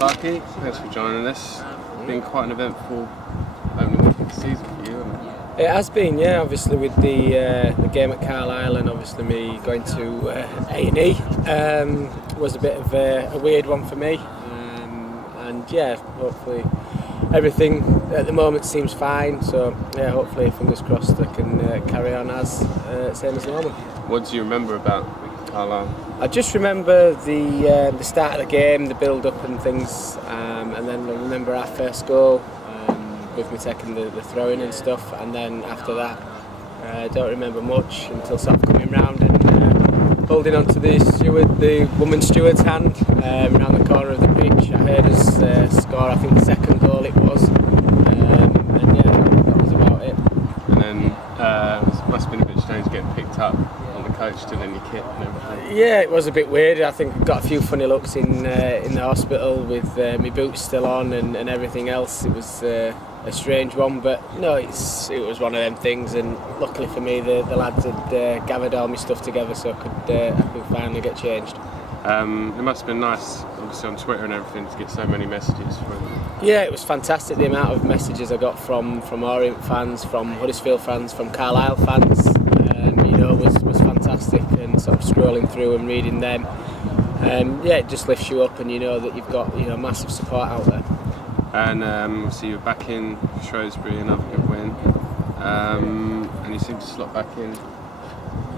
Clarke, thanks for joining us. It's been quite an eventful opening week of the season for you, hasn't it? It has been, yeah. Obviously with the game at Carlisle and obviously me going to A&E was a bit of a weird one for me. And yeah, hopefully everything at the moment seems fine. So yeah, hopefully fingers crossed I can carry on as same as normal. What do you remember about Carlisle? I just remember the start of the game, the build-up and things, and then I remember our first goal with me taking the throw-in and stuff, and then after that I don't remember much until sort of coming round and holding on to the woman steward's hand around the corner of the pitch. I heard us score, I think the second goal it was, and yeah, that was about it. And then it must have been a bit strange getting picked up on the coach still in your kit and everything. Yeah, it was a bit weird. I think I got a few funny looks in the hospital with my boots still on and everything else. It was a strange one, but no, it was one of them things. And luckily for me, the lads had gathered all my stuff together, so I could finally get changed. It must have been nice, obviously on Twitter and everything, to get so many messages from. Yeah, it was fantastic. The amount of messages I got from Orient fans, from Huddersfield fans, from Carlisle fans, was fantastic. And sort of scrolling through and reading them, yeah, it just lifts you up, and you know that you've got massive support out there. And so you're back in Shrewsbury, another good win, and you seem to slot back in.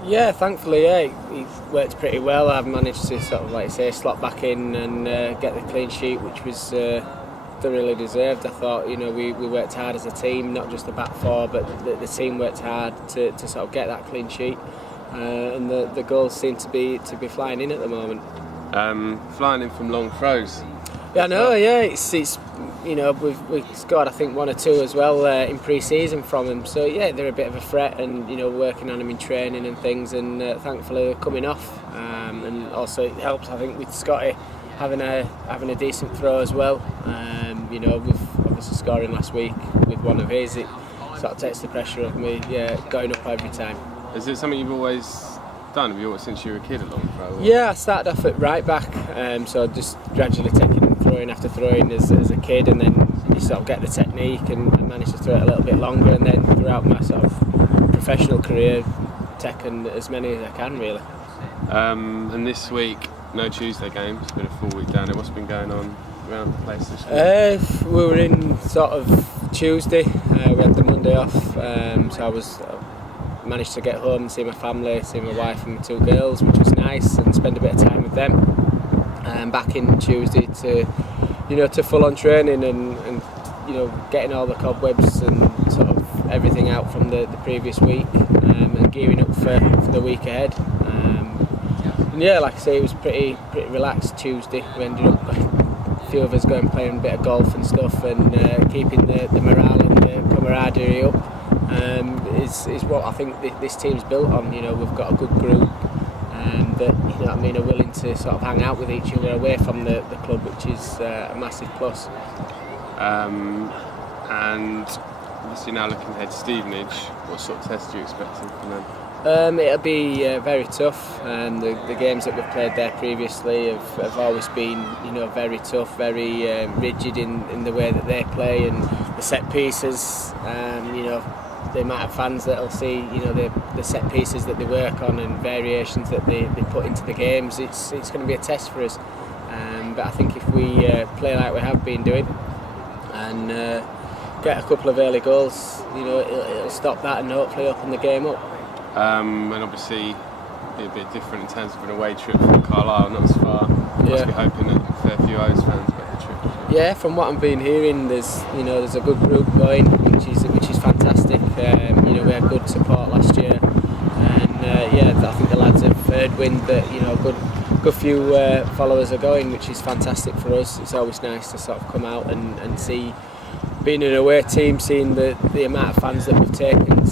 Yeah, thankfully, yeah, it worked pretty well. I've managed to sort of, like I say, slot back in and get the clean sheet, which was thoroughly deserved. I thought, we worked hard as a team, not just the back four, but the team worked hard to sort of get that clean sheet, and the goals seem to be flying in at the moment. Flying in from long throws. Yeah, I know. Yeah, it's we've scored I think one or two as well in pre-season from them. So yeah, they're a bit of a threat, and working on them in training and things, and thankfully they're coming off. And also it helps, I think, with Scotty having a decent throw as well. With obviously scoring last week with one of his, it sort of takes the pressure off me. Yeah, going up every time. Is it something you've always done? Have you always, since you were a kid, a long throw? Or? Yeah, I started off at right back, so just gradually taking throwing after throwing as a kid, and then you sort of get the technique and manage to throw it a little bit longer, and then throughout my sort of professional career, taking as many as I can really. And this week, no Tuesday games, it's been a full week down there. What's been going on around the place this week? We were in sort of Tuesday, we had the Monday off, so I managed to get home and see my family, see my wife and my two girls, which was nice, and spend a bit of time with them. Back in Tuesday to full on training and getting all the cobwebs and sort of everything out from the previous week, and gearing up for the week ahead. And yeah, like I say, it was pretty relaxed Tuesday. We ended up, a few of us going playing a bit of golf and stuff, and keeping the morale and the camaraderie up. Is what I think this team's built on. We've got a good group that are willing to sort of hang out with each other away from the club, which is a massive plus. And obviously now looking ahead to Stevenage, what sort of test are you expecting from them? It'll be very tough. The games that we've played there previously have always been very tough, very rigid in the way that they play, and the set pieces. The amount of fans that'll see, the set pieces that they work on and variations that they put into the games. It's going to be a test for us. But I think if we play like we have been doing and get a couple of early goals, it'll stop that and hopefully open the game up. And obviously be a bit different in terms of an away trip from Carlisle, not as far. Must be hoping that a fair few O's fans make the trip. Yeah, from what I've been hearing, there's a good group going, which is fantastic. We had good support last year, and I think the lads have heard wind that a good few followers are going, which is fantastic for us. It's always nice to sort of come out and see, being an away team, seeing the amount of fans that we've taken.